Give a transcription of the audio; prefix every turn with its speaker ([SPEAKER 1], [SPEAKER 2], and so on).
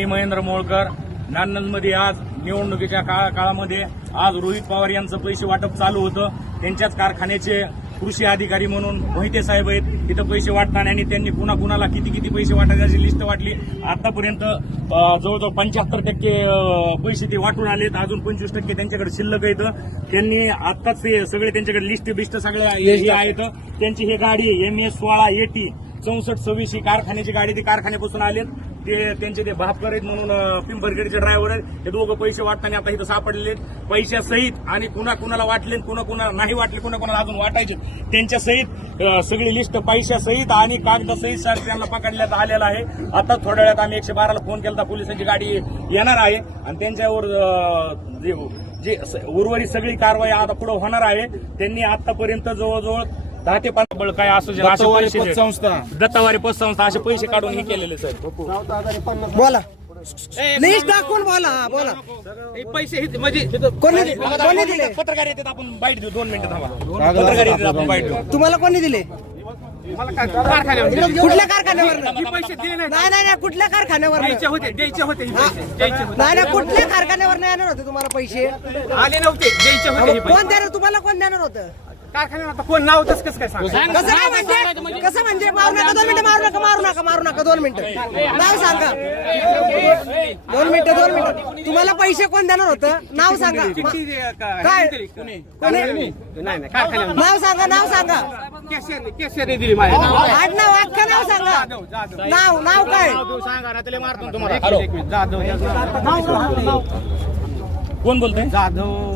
[SPEAKER 1] मी महेंद्र मोळकर. नांदनमध्ये आज निवडणुकीच्या काळा काळामध्ये आज रोहित पवार यांचं पैसे वाटप चालू होतं. त्यांच्याच कारखान्याचे कृषी अधिकारी म्हणून मोहिते साहेब आहेत. तिथं पैसे वाटताना आणि त्यांनी कुणा कुणाला किती किती पैसे वाटायची लिस्ट वाटली. आतापर्यंत जवळजवळ पंच्याहत्तर टक्के पैसे ते वाटून आलेत. अजून पंचवीस टक्के त्यांच्याकडे शिल्लक येतं त्यांनी आत्ताच हे सगळे त्यांच्याकडे लिस्ट बिस्ट सगळ्या हे आहेत. त्यांची ही गाडी एम एस सोळा एटी चौसष्ट सव्वीस ही कारखान्याची गाडी ती कारखान्यापासून आलेत. ते त्यांचे ते भापकर आहेत म्हणून अं, पिंपरखेडचे ड्रायव्हर आहेत. हे दोघं पैसे वाटताना आता इथं सापडलेले आहेत. पैशासहित आणि कुणा कुणाला वाटले कुणा कुणाला नाही वाटले कुणा कुणाला अजून वाटायचे त्यांच्यासहित सगळी लिस्ट पैशासहित आणि कागदासहित सर त्यांना पकडण्यात आलेला आहे. आता थोड्या वेळात आम्ही एकशे बाराला फोन केला पोलिसांची गाडी येणार आहे. आणि त्यांच्यावर जे स- उर्वरित सगळी कारवाई आता पुढे होणार आहे. त्यांनी आतापर्यंत जवळजवळ दहा ते पंधरा बळ काय असू असे
[SPEAKER 2] दत्तवारी
[SPEAKER 1] पैसे
[SPEAKER 2] पतसंस्था.
[SPEAKER 1] दत्तावारी पतसंस्था असे पैसे काढून हे केलेले सर.
[SPEAKER 3] बोला. लिस्ट दाखवून बोला हा, बोला
[SPEAKER 4] पैसे म्हणजे
[SPEAKER 3] कोणी कोणी दिले?
[SPEAKER 1] पत्रकार येतात आपण बाईट देऊ. दोन मिनिटं थांबा. पत्रकार येतात आपण बाईट देऊ.
[SPEAKER 3] तुम्हाला कोणी दिले?
[SPEAKER 4] कारखान्यावर
[SPEAKER 3] कुठल्या कारखान्यावर?
[SPEAKER 4] पैसे दिले
[SPEAKER 3] नाही नाही कुठल्या कारखान्यावर?
[SPEAKER 4] द्यायचे होते द्यायचे होते हे पैसे द्यायचे होते.
[SPEAKER 3] नाही नाही कुठल्या कारखान्यावर नाही येणार होते तुम्हाला पैसे?
[SPEAKER 4] आले नव्हते द्यायचे होते हे
[SPEAKER 3] मग
[SPEAKER 4] पैसे.
[SPEAKER 3] कोण देणार? तुम्हाला कोण देणार होतं?
[SPEAKER 4] कारखान्यावर आता कोण नाव तसं कसं काय सांग.
[SPEAKER 3] कसं काय म्हणजे? कसं म्हणजे मारू नका दोन मिनिटं मारू नका मारू नका मारू नका दोन मिनिटं. नाव सांगा. दोन मिनिटं दोन मिनिटं. तुम्हाला पैसे कोण देणार होतं? नाव सांगा.
[SPEAKER 4] चिठ्ठी दे- का-
[SPEAKER 3] काय?
[SPEAKER 4] दिली कोणी?
[SPEAKER 3] कोणी?
[SPEAKER 4] नाही नाही कारखान्यावर
[SPEAKER 3] नाव सांगा नाव सांगा.
[SPEAKER 4] कॅशियर कॅशियरने दिली माझ्या.
[SPEAKER 3] आडनाव अख्खं नाव सांगा.
[SPEAKER 4] जाधव जाधव.
[SPEAKER 3] नाव नाव काय?
[SPEAKER 4] एक मिनिट, एक मिनिट. जाधव
[SPEAKER 1] कोण बोलतोय?
[SPEAKER 4] जाधव.